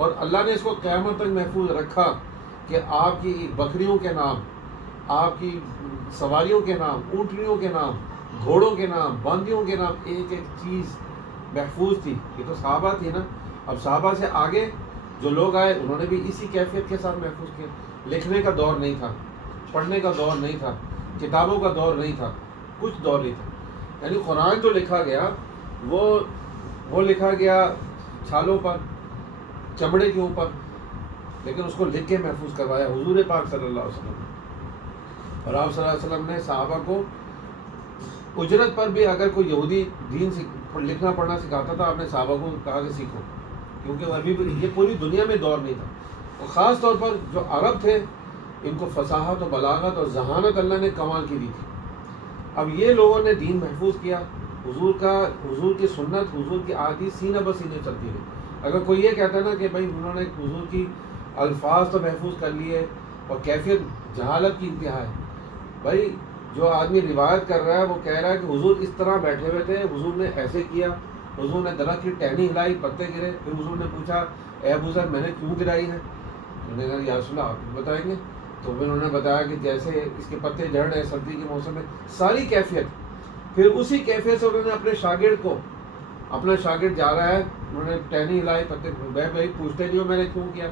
اور اللہ نے اس کو قیامت تک محفوظ رکھا کہ آپ کی بکریوں کے نام، آپ کی سواریوں کے نام، اونٹنیوں کے نام، گھوڑوں کے نام، باندیوں کے نام، ایک ایک چیز محفوظ تھی. یہ تو صحابہ تھی نا. اب صحابہ سے آگے جو لوگ آئے انہوں نے بھی اسی کیفیت کے ساتھ محفوظ کیا. لکھنے کا دور نہیں تھا، پڑھنے کا دور نہیں تھا، کتابوں کا دور نہیں تھا، کچھ دور نہیں تھا. یعنی قرآن جو لکھا گیا وہ لکھا گیا چھالوں پر، چمڑے کے اوپر، لیکن اس کو لکھ کے محفوظ کروایا حضور پاک صلی اللہ علیہ وسلم نے. اور آپ صلی اللہ علیہ وسلم نے صحابہ کو اجرت پر بھی اگر کوئی یہودی دین لکھنا پڑھنا سکھاتا تھا، آپ نے صحابہ کو کہا کہ سیکھو، کیونکہ ابھی یہ پوری دنیا میں دور نہیں تھا. اور خاص طور پر جو عرب تھے ان کو فصاحت و بلاغت اور ذہانت اللہ نے کمال کی دی تھی. اب یہ لوگوں نے دین محفوظ کیا، حضور کی سنت، حضور کی احادیث سینہ بسینے چلتی رہی. اگر کوئی یہ کہتا ہے نا کہ بھائی انہوں نے حضور کی الفاظ تو محفوظ کر لیے اور کیفیت جہالت کی انتہا ہے. بھائی جو آدمی روایت کر رہا ہے وہ کہہ رہا ہے کہ حضور اس طرح بیٹھے ہوئے تھے، حضور نے ایسے کیا، حضور نے درخت کی ٹہنی ہلائی، پتے گرے، پھر حضور نے پوچھا اے ابو ذر میں نے کیوں گرائی ہے؟ انہوں نے کہا یا رسول اللہ آپ بتائیں گے؟ تو پھر انہوں نے بتایا کہ جیسے اس کے پتے جھڑ رہے سردی کے موسم میں، ساری کیفیت. پھر اسی کیفیت سے انہوں نے اپنے شاگرد کو، اپنا شاگرد جا رہا ہے، انہوں نے ٹہنی ہلائی، پتے، بھائی پوچھتے نہیں ہو میں نے کیوں کیا؟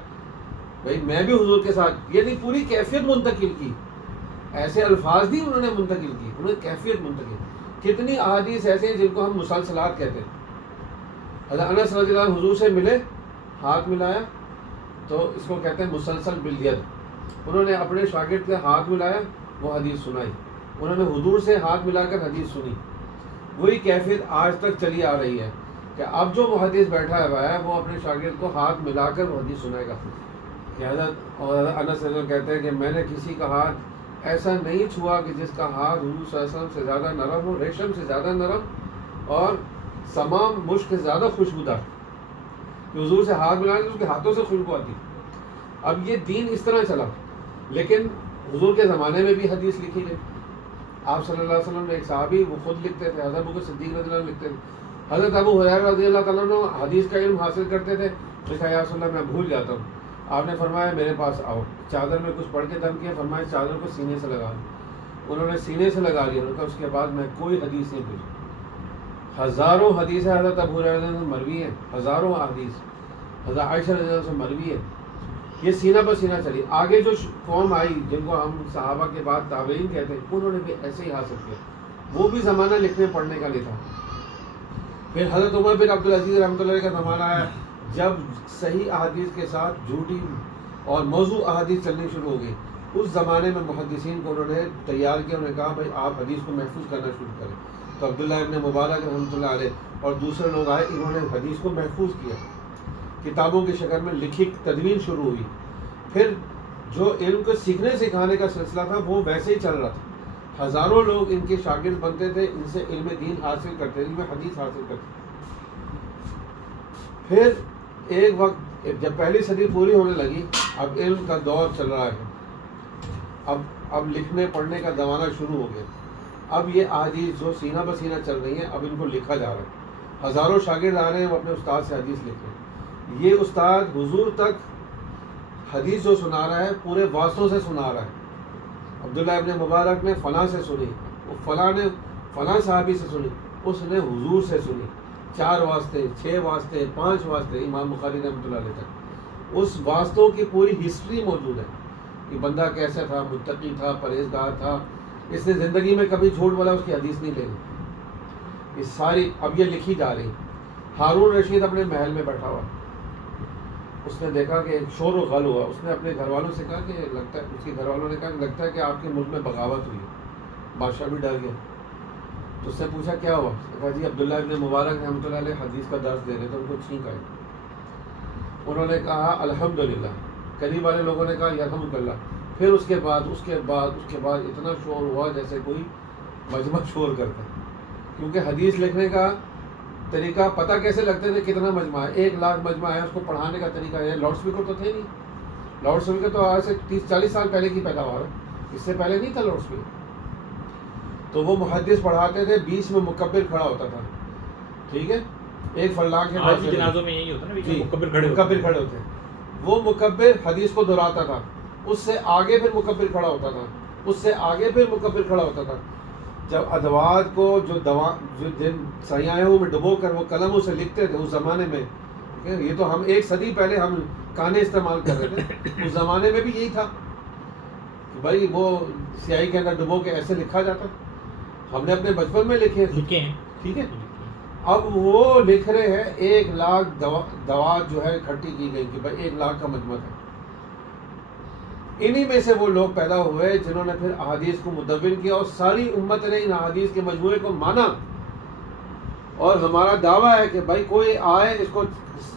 بھائی میں بھی حضور کے ساتھ، یہ نہیں پوری کیفیت منتقل کی. ایسے الفاظ نہیں انہوں نے منتقل کی، انہوں نے کیفیت منتقل. کتنی احادیث ایسے ہیں جن کو ہم مسلسلات کہتے ہیں. حضرت انس رضی اللہ عنہ حضور سے ملے، ہاتھ ملایا تو اس کو کہتے ہیں مسلسل بالید. انہوں نے اپنے شاگرد کے ہاتھ ملایا، وہ حدیث سنائی. انہوں نے حضور سے ہاتھ ملا کر حدیث سنی. وہی کیفیت آج تک چلی آ رہی ہے کہ اب جو محدث بیٹھا ہوا ہے وہ اپنے شاگرد کو ہاتھ ملا کر وہ حدیث سنائے گا. کہ حضرت انس رضی اللہ عنہ کہتے ہیں کہ میں نے کسی کا ہاتھ ایسا نہیں چھوا کہ جس کا ہاتھ حضور صلی اللہ علیہ وسلم سے زیادہ نرم ہو، ریشم سے زیادہ نرم اور تمام مشک سے زیادہ خوشبودار. کہ حضور سے ہاتھ ملانے تو اس کے ہاتھوں سے خوشبو آتی. اب یہ دین اس طرح چلا. لیکن حضور کے زمانے میں بھی حدیث لکھی گئی. آپ صلی اللہ علیہ وسلم نے ایک صحابی وہ خود لکھتے تھے، حضرت ابوبکر صدیق رضی اللہ عنہ لکھتے تھے. حضرت ابو ہریرہ رضی اللہ تعالیٰ عنہ حدیث کا علم حاصل کرتے تھے. لکھا یا رسول اللہ میں بھول جاتا ہوں. آپ نے فرمایا میرے پاس آؤ. چادر میں کچھ پڑھ کے دم کیا، فرمایا چادر کو سینے سے لگا لو. انہوں نے سینے سے لگا لیا. اس کے بعد میں کوئی حدیث نہیں بھولی. ہزاروں حدیثیں حضرت ابو ہریرہ رضی اللہ عنہ سے مروی ہیں، ہزاروں احادیث حضرت عائشہ رضی اللہ عنہ سے مروی ہے. یہ سینہ بہ سینہ چلی. آگے جو قوم آئی جن کو ہم صحابہ کے بعد تابعین کہتے ہیں، انہوں نے بھی ایسے ہی حاصل کیا. وہ بھی زمانہ لکھنے پڑھنے کا نہیں تھا. پھر حضرت عمر بن عبدالعزیز رحمۃ اللہ علیہ کا زمانہ آیا جب صحیح احادیث کے ساتھ جھوٹی اور موضوع احادیث چلنی شروع ہو گئی. اس زمانے میں محدثین کو انہوں نے تیار کیا. انہوں نے کہا بھائی آپ حدیث کو محفوظ کرنا شروع کریں. تو عبداللہ ابن مبارک رحمۃ اللہ علیہ اور دوسرے لوگ آئے، انہوں نے حدیث کو محفوظ کیا، کتابوں کی شکل میں لکھی، تدوین شروع ہوئی. پھر جو علم کو سیکھنے سکھانے کا سلسلہ تھا وہ ویسے ہی چل رہا تھا. ہزاروں لوگ ان کے شاگرد بنتے تھے، ان سے علم دین حاصل کرتے، علم حدیث حاصل کرتے. پھر ایک وقت جب پہلی صدی پوری ہونے لگی، اب علم کا دور چل رہا ہے. اب لکھنے پڑھنے کا زمانہ شروع ہو گیا. اب یہ احادیث جو سینہ بہ سینہ چل رہی ہیں اب ان کو لکھا جا رہا ہے. ہزاروں شاگرد آ رہے ہیں، وہ اپنے استاد سے حدیث لکھ رہے ہیں. یہ استاد حضور تک حدیث جو سنا رہا ہے پورے واسطوں سے سنا رہا ہے. عبداللہ ابن مبارک نے فلاں سے سنی، فلاں نے فلاں صحابی سے سنی، اس نے حضور سے سنی. 4 واسطے، 6 واسطے، 5 واسطے امام بخاری رحمۃ اللہ علیہ تک. اس واسطوں کی پوری ہسٹری موجود ہے کہ بندہ کیسا تھا، متقی تھا، پرہیزگار تھا، اس نے زندگی میں کبھی جھوٹ بولا، اس کی حدیث نہیں لینی. یہ ساری اب یہ لکھی جا رہی. ہارون رشید اپنے محل میں بیٹھا ہوا، اس نے دیکھا کہ ایک شور و غل ہوا. اس نے اپنے گھر والوں سے کہا کہ لگتا ہے، اس کے گھر والوں نے کہا کہ لگتا ہے کہ آپ کے ملک میں بغاوت ہوئی. بادشاہ بھی ڈر گیا. تو اس نے پوچھا کیا ہوا؟ کہا جی عبداللہ ابن مبارک رحمۃ اللہ علیہ حدیث کا درس دے رہے تھے، ان کو چھینک آئی. انہوں نے کہا الحمدللہ. قریب والے لوگوں نے کہا یرحمک اللہ. پھر اس کے بعد اتنا شور ہوا جیسے کوئی مجمع شور کرتا. کیونکہ حدیث لکھنے کا طریقہ پتہ کیسے لگتے تھے کتنا مجمع ہے. 1 لاکھ مجمع ہے، اس کو پڑھانے کا طریقہ ہے. لاؤڈ اسپیکر تو تھے نہیں. لاؤڈ اسپیکر تو آج سے 30-40 سال پہلے کی پیداوار ہے. اس سے پہلے نہیں تھا لاؤڈ اسپیکر. تو وہ محدث پڑھاتے تھے، 20 میں مکبر کھڑا ہوتا تھا. ٹھیک ہے، ایک فلاں کے آج بھی جنازوں میں یہی ہوتا ہے نا جی مکبر کھڑے ہوتے ہیں. وہ مکبر حدیث کو دہراتا تھا، اس سے آگے پھر مکبر کھڑا ہوتا تھا، اس سے آگے پھر مکبر کھڑا ہوتا تھا. جب ادوات کو جو جن سیاحوں میں ڈبو کر وہ قلموں سے لکھتے تھے اس زمانے میں، یہ تو ہم ایک صدی پہلے ہم کانے استعمال کر رہے تھے، اس زمانے میں بھی یہی تھا کہ بھائی وہ سیاہی کے اندر ڈبو کے ایسے لکھا جاتا. ہم نے اپنے بچپن میں لکھے ہیں، ٹھیک ہے. اب وہ لکھ رہے ہیں 1,00,000 دوات جو ہے اکٹھی کی گئی کہ بھائی 1,00,000 کا مجمع ہے. انہی میں سے وہ لوگ پیدا ہوئے جنہوں نے پھر احادیث کو مدون کیا اور ساری امت نے ان احادیث کے مجموعے کو مانا. اور ہمارا دعویٰ ہے کہ بھائی کوئی آئے اس کو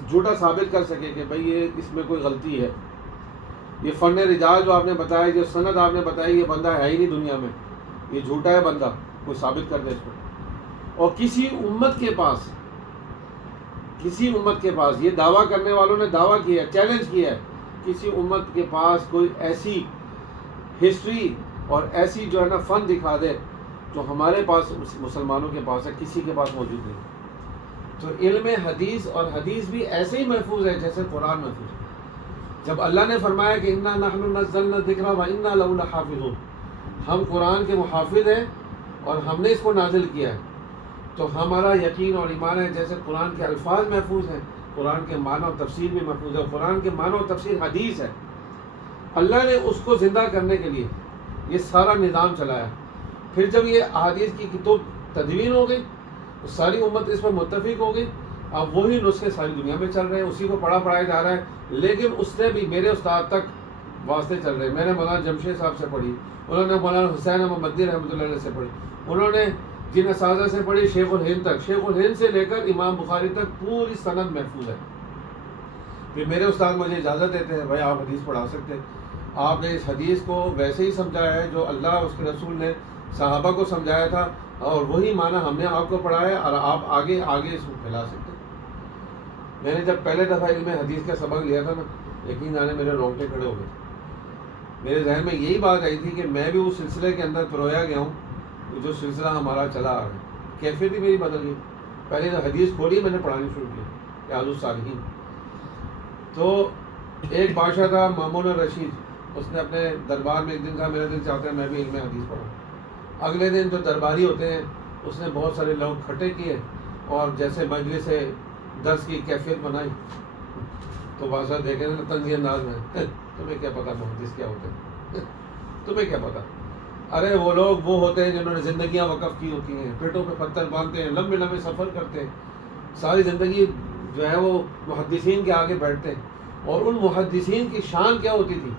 جھوٹا ثابت کر سکے کہ بھائی یہ اس میں کوئی غلطی ہے. یہ فن رجال جو آپ نے بتایا، جو سند آپ نے بتائی، یہ بندہ ہے ہی نہیں دنیا میں، یہ جھوٹا ہے بندہ، کوئی ثابت کر دے اس کو. اور کسی امت کے پاس یہ دعویٰ کرنے والوں نے دعویٰ کیا ہے، چیلنج کیا ہے، کسی امت کے پاس کوئی ایسی ہسٹری اور ایسی جو ہے نا فن دکھا دے جو ہمارے پاس مسلمانوں کے پاس ہے، کسی کے پاس موجود نہیں. تو علم حدیث اور حدیث بھی ایسے ہی محفوظ ہے جیسے قرآن محفوظ ہے. جب اللہ نے فرمایا کہ انا نحن نزلنا الذکر وانا لہ لحافظون، ہم قرآن کے محافظ ہیں اور ہم نے اس کو نازل کیا ہے، تو ہمارا یقین اور ایمان ہے جیسے قرآن کے الفاظ محفوظ ہیں، قرآن کے معنی و تفسیر بھی محفوظ ہے. قرآن کے معنی و تفسیر حدیث ہے. اللہ نے اس کو زندہ کرنے کے لیے یہ سارا نظام چلایا. پھر جب یہ احادیث کی کتب تدوین ہو گئی، ساری امت اس پر متفق ہو گئی. اب وہی نسخے ساری دنیا میں چل رہے ہیں، اسی کو پڑھایا جا رہا ہے. لیکن اس سے بھی میرے استاد تک واسطے چل رہے ہیں. میں نے مولانا جمشید صاحب سے پڑھی، انہوں نے مولانا حسین احمد مدنی رحمۃ اللہ علیہ سے پڑھی، انہوں نے جن اساتذہ سے پڑھی شیخ الہند تک، شیخ الہند سے لے کر امام بخاری تک پوری سند محفوظ ہے. پھر میرے استاد مجھے اجازت دیتے ہیں بھائی آپ حدیث پڑھا سکتے ہیں. آپ نے اس حدیث کو ویسے ہی سمجھایا ہے جو اللہ اس کے رسول نے صحابہ کو سمجھایا تھا، اور وہی معنی ہم نے آپ کو پڑھایا اور آپ آگے اس کو پھیلا سکتے ہیں. میں نے جب پہلے دفعہ علم حدیث کا سبق لیا تھا نا، یقین جانے میرے رونگٹے کھڑے ہو گئے. میرے ذہن میں یہی بات آئی تھی کہ میں بھی اس سلسلے کے اندر پرویا گیا ہوں جو سلسلہ ہمارا چلا آ رہا ہے. کیفیت ہی میری بدل گئی. پہلے تو حدیث کھولی میں نے پڑھانی شروع کی ریاض الصالحین. تو ایک بادشاہ تھا مامون الرشید، اس نے اپنے دربار میں ایک دن کہا میرا دل چاہتا ہے میں بھی علم حدیث پڑھوں. اگلے دن جو درباری ہوتے ہیں اس نے بہت سارے لوگ کھٹے کیے اور جیسے مجلس درس کی کیفیت بنائی. تو بادشاہ دیکھیں نا طنزی انداز میں، تمہیں کیا پتا محدث کیا ہوتے ہیں، تمہیں کیا پتا. ارے وہ لوگ وہ ہوتے ہیں جنہوں نے زندگیاں وقف کی ہوتی ہیں، پیٹوں پہ پتھر باندھتے ہیں، لمبے لمبے سفر کرتے ہیں، ساری زندگی جو ہے وہ محدثین کے آگے بیٹھتے ہیں. اور ان محدثین کی شان کیا ہوتی تھی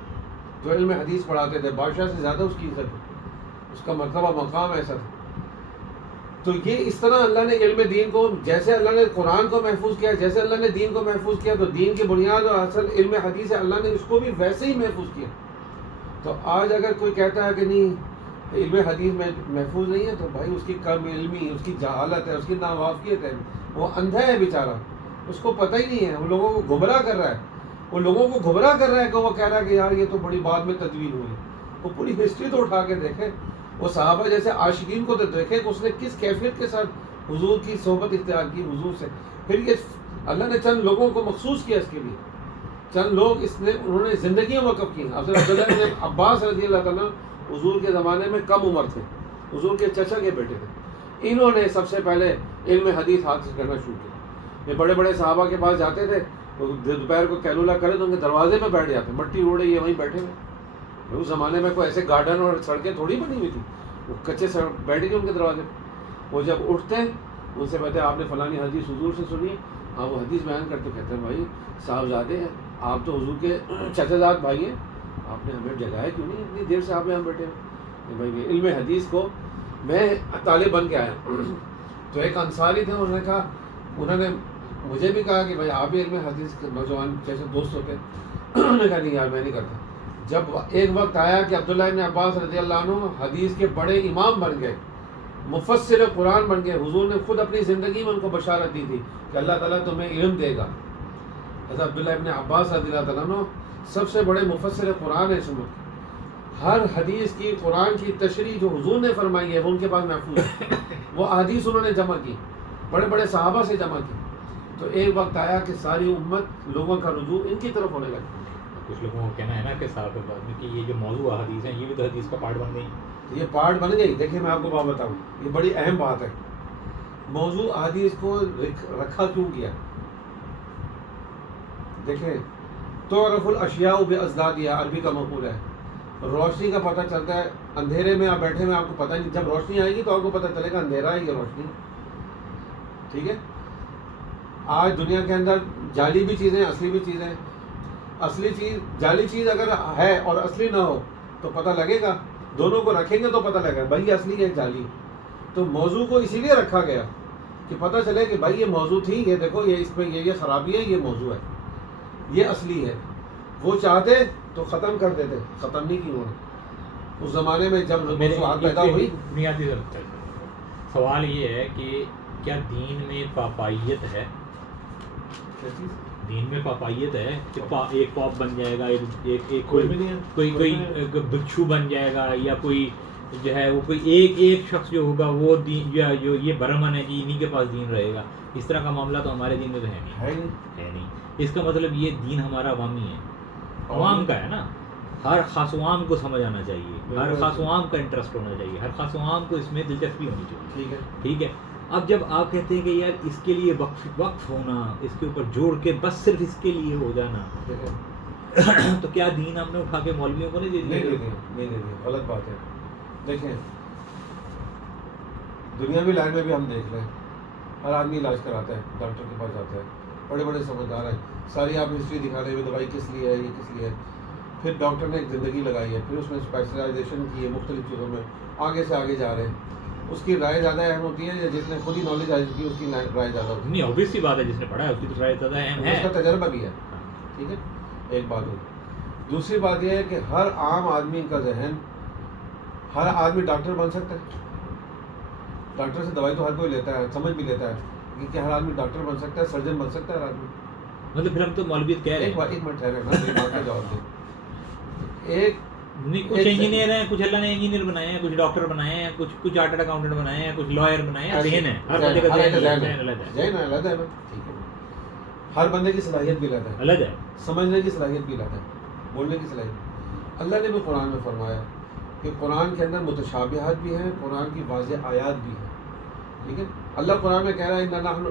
جو علم حدیث پڑھاتے تھے، بادشاہ سے زیادہ اس کی عزت تھی، اس کا مرتبہ مقام ایسا تھا. تو یہ اس طرح اللہ نے علم دین کو، جیسے اللہ نے قرآن کو محفوظ کیا، جیسے اللہ نے دین کو محفوظ کیا، تو دین کی بنیاد اور اصل علم حدیث ہے، اللہ نے اس کو بھی ویسے ہی محفوظ کیا. تو آج اگر کوئی کہتا ہے کہ نہیں علم حدیث میں محفوظ نہیں ہے، تو بھائی اس کی کم علمی، اس کی جہالت ہے، اس کی ناواقفیت ہے. وہ اندھا ہے بیچارہ، اس کو پتہ ہی نہیں ہے. وہ لوگوں کو گمراہ کر رہا ہے، وہ لوگوں کو گمراہ کر رہا ہے کہ وہ کہہ رہا ہے کہ یار یہ تو بڑی بعد میں تدوین ہوئی. وہ پوری ہسٹری تو اٹھا کے دیکھے، وہ صحابہ جیسے عاشقین کو تو دیکھے کہ اس نے کس کیفیت کے ساتھ حضور کی صحبت اختیار کی حضور سے. پھر یہ اللہ نے چند لوگوں کو مخصوص کیا اس کے لیے، چند لوگ انہوں نے زندگیاں وقف کی. حضرت عبداللہ بن عباس رضی اللہ تعالیٰ حضور کے زمانے میں کم عمر تھے، حضور کے چچا کے بیٹے تھے. انہوں نے سب سے پہلے علم حدیث ہاتھ سے کرنا شروع کیا. یہ بڑے بڑے صحابہ کے پاس جاتے تھے، دوپہر کو کیلولا کرے تو ان کے دروازے میں بیٹھ جاتے، مٹی اڑ رہی ہے وہیں بیٹھے ہوئے. اس زمانے میں کوئی ایسے گارڈن اور سڑکیں تھوڑی بنی ہوئی تھی، وہ کچے بیٹھے گئے ان کے دروازے پہ. وہ جب اٹھتے ہیں ان سے کہتے ہیں آپ نے فلانی حدیث حضور سے سنی؟ ہاں. وہ حدیث بیان کرتے کہتے ہیں بھائی صاحبزادے ہیں آپ، تو حضور کے چچا زاد بھائی ہیں، آپ نے ہمیں جگایا کیوں نہیں اتنی دیر سے آپ یہاں بیٹھے ہیں؟ بھائی علم حدیث کو میں طالب بن کے آیا. تو ایک انصاری تھے، انہوں نے مجھے بھی کہا کہ بھائی آپ بھی علم حدیث کے نوجوان جیسے دوست ہوتے ہیں. انہوں نے کہا نہیں یار میں نہیں کرتا. جب ایک وقت آیا کہ عبداللہ بن عباس رضی اللہ عنہ حدیث کے بڑے امام بن گئے، مفسر قرآن بن گئے، حضور نے خود اپنی زندگی میں ان کو بشارت دی تھی کہ اللہ تعالیٰ تمہیں علم دے گا. حضرت عبداللہ بن عباس رضی اللہ تعالیٰ عنہ سب سے بڑے مفسر قرآن ہے اس وقت. ہر حدیث کی قرآن کی تشریح جو حضور نے فرمائی ہے وہ ان کے پاس محفوظ ہے. وہ احادیث انہوں نے جمع کی، بڑے بڑے صحابہ سے جمع کی. تو ایک وقت آیا کہ ساری امت لوگوں کا رجوع ان کی طرف ہونے لگا. کچھ لوگوں کا کہنا ہے نا کہ صاحب بعد میں کہ یہ جو موضوع حدیث ہیں یہ بھی تو حدیث کا پارٹ بن گئی. یہ پارٹ بن گئی. دیکھیں میں آپ کو بات بتاؤں, یہ بڑی اہم بات ہے. موضوع حدیث کو رکھا کیوں گیا؟ دیکھیں تعرف الاشیاء بازدادها عربی کا مقول ہے. روشنی کا پتہ چلتا ہے, اندھیرے میں آپ بیٹھے میں آپ کو پتہ نہیں, جب روشنی آئے گی تو آپ کو پتہ چلے گا اندھیرا ہے یا روشنی. ٹھیک ہے. آج دنیا کے اندر جعلی بھی چیزیں اصلی بھی چیزیں. اصلی چیز جعلی چیز اگر ہے اور اصلی نہ ہو تو پتہ لگے گا. دونوں کو رکھیں گے تو پتہ لگے گا بھائی یہ اصلی ہے جعلی. تو موضوع کو اسی لیے رکھا گیا کہ پتہ چلے کہ بھائی یہ موضوع تھی, یہ دیکھو یہ اس میں یہ خرابی ہے, یہ موضوع ہے, یہ اصلی ہے. وہ چاہتے تو ختم کر دیتے, ختم نہیں کی انہوں نے. اس زمانے میں جب موضوعات پیدا ہوئی. بنیادی سوال یہ ہے کہ کیا دین میں پاپائیت ہے؟ دین میں پاپائیت ہے کہ ایک پاپ بن جائے گا, ایک کوئی بچھو بن جائے گا, یا کوئی جو ہے وہ کوئی ایک شخص جو ہوگا وہ دین جو یہ برہمن ہے جی انہی کے پاس دین رہے گا. اس طرح کا معاملہ تو ہمارے دین میں تو ہے نہیں. اس کا مطلب یہ دین ہمارا عوامی ہے, عوام کا ہے نا. ہر خاص عوام کو سمجھ آنا چاہیے, ہر خاص عوام کا انٹرسٹ ہونا چاہیے, ہر خاص عوام کو اس میں دلچسپی ہونی چاہیے. ٹھیک ہے. اب جب آپ کہتے ہیں کہ یار اس کے لیے وقف ہونا, اس کے اوپر جوڑ کے بس صرف اس کے لیے ہو جانا, تو کیا دین ہم نے اٹھا کے مولویوں کو نہیں دے دیا؟ نہیں, غلط بات ہے. دیکھیں دنیاوی لائن میں بھی ہم دیکھ لیں, ہر آدمی علاج کراتا ہے, ڈاکٹر کے پاس جاتا ہے, بڑے بڑے سمجھدار ہیں, ساری آپ ہسٹری دکھانے میں دوائی کس لیے ہے, یہ کس لیے ہے. پھر ڈاکٹر نے ایک زندگی لگائی ہے, پھر اس میں اسپیشلائزیشن کی ہے, مختلف چیزوں میں آگے سے آگے جا رہے ہیں. اس کی رائے زیادہ اہم ہوتی ہے یا جس نے خود ہی نالج حاصل کی اس کی رائے زیادہ ہوتی ہے؟ نہیں, اوبیس سی بات ہے, جس نے پڑھا ہے اس کی تو رائے زیادہ اہم ہے, اس کا تجربہ بھی ہے. ٹھیک ہے, ایک بات ہوئی. دوسری بات یہ ہے کہ ہر عام آدمی کا ذہن, ہر آدمی ڈاکٹر بن سکتا ہے. ڈاکٹر سے دوائی تو ہر کوئی لیتا ہے, سمجھ بھی لیتا ہے, کہ ہر آدمی ڈاکٹر بن سکتا ہے, سرجن بن سکتا ہے ہر آدمی. مطلب پھر ہم تو مولویت کہہ رہے ہیں. ایک منٹ ٹھہرے نا, میری بات کا جواب دیں. ایک نہیں, کچھ انجینئر ہیں, کچھ اللہ نے انجینئر بنائے ہیں, کچھ ڈاکٹر بنائے ہیں, کچھ چارٹرڈ اکاؤنٹنٹ بنائے ہیں, کچھ لائر بنائے ہیں. ذہن ہے, ہر بندے کا ذہن الگ ہے. ٹھیک ہے, ہر بندے کی صلاحیت بھی الگ ہے, الگ ہے, سمجھنے کی صلاحیت بھی الگ ہے, بولنے کی صلاحیت. اللہ نے بھی قرآن میں فرمایا کہ قرآن کے اندر متشابہات بھی ہیں, قرآن کی واضح آیات بھی ہیں. ٹھیک ہے, اللہ قرآن میں کہہ رہا ہے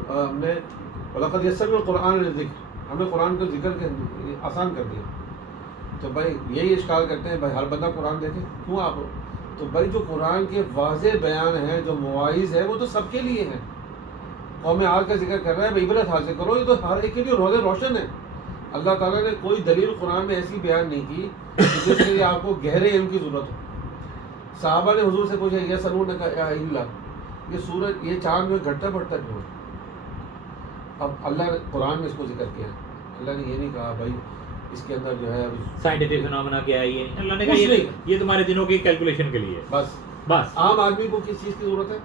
ہم نے وَلَقَدْ يَسَّرْنَا الْقُرْآنَ لِلذِّكْرِ, ہم نے قرآن کو ذکر کے آسان کر دیا. تو بھائی یہی اشکال کرتے ہیں بھائی ہر بندہ قرآن دیکھے کیوں آپ. تو بھائی جو قرآن کے واضح بیان ہیں, جو مواعظ ہیں, وہ تو سب کے لیے ہیں. قوم عاد کا ذکر کر رہا ہے بھائی عبرت حاصل کرو, یہ تو ہر ایک کے لیے روز روشن ہے. اللہ تعالیٰ نے کوئی دلیل قرآن میں ایسی بیان نہیں کی جس کے لیے آپ کو گہرے علم کی ضرورت ہو. صحابہ نے حضور سے پوچھا یا سنون کا یا اللہ, یہ سورج یہ چاند میں گھٹتا بڑھتا کیوں؟ اب اللہ نے قرآن میں اس کو ذکر کیا. اللہ نے یہ نہیں کہا بھائی اس کے اندر جو ہے سائنٹیفک فنامنا کیا ہے, یہ اللہ نے کہا یہ تمہارے دنوں کی کیلکولیشن کے لیے. بس عام آدمی کو کس چیز کی ضرورت ہے